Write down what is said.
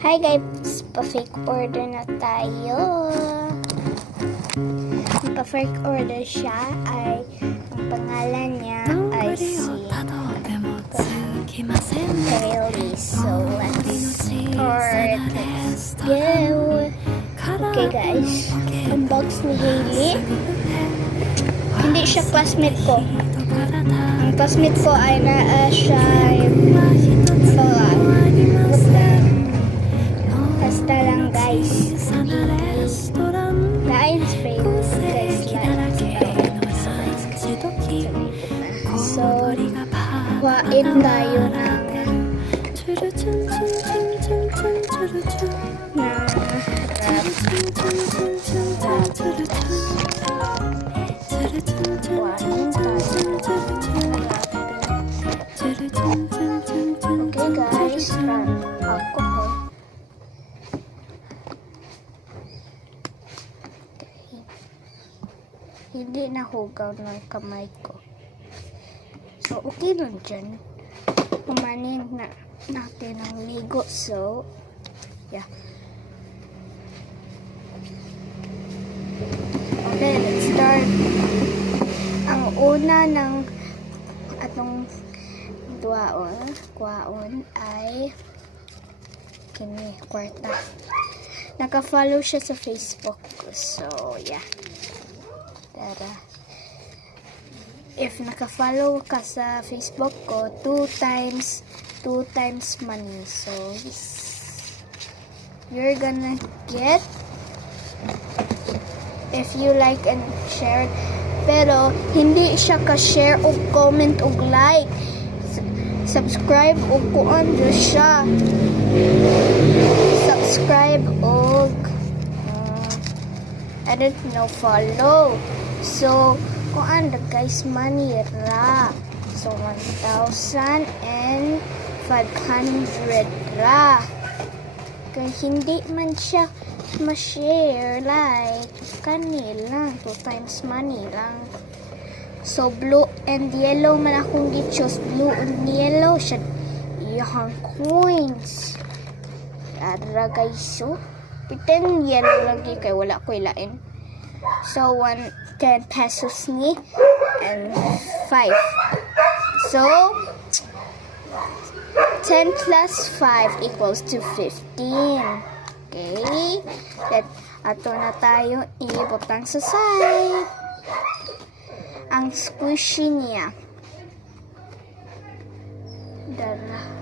Hi guys, pa-fake order na tayo. Pa-fake order siya ay, ang pangalan niya ay si Hailey. So let's go. Okay guys, unbox ni Hailey. Hindi siya classmate ko. Ang classmate ko ay siya basta lang guys. Na-inspire guys so kuhain tayo ng okay guys, alcohol. Hindi nahugaw ng kamay ko. So, okay lang dyan. Kumanin na natin ang ligo. So, yeah. Okay, let's start. Ang una ng atong kuwaon ay kini, kwarta. Naka-follow siya sa Facebook. So, yeah. Tara. If naka-follow ka sa Facebook ko, 2 times money. So, you're gonna get, if you like and share, pero hindi siya ka-share o comment o like. Subscribe o kuan siya. Subscribe o I don't know, follow. So, kuan guys, money ra. So, 1,500 ra. Kaya hindi man siya ma-share, like, kanila. 2 times money lang. So, blue and yellow man akong gi-choose. Blue and yellow siya. Iyahang coins. Ara guys, so, pretend yellow lagi kay wala ko ilain. So, 10 pesos ni and 5. So, 10 plus 5 equals to 15. Okay? Ato na tayo ibutang sa side. Ang squishy niya. Dara.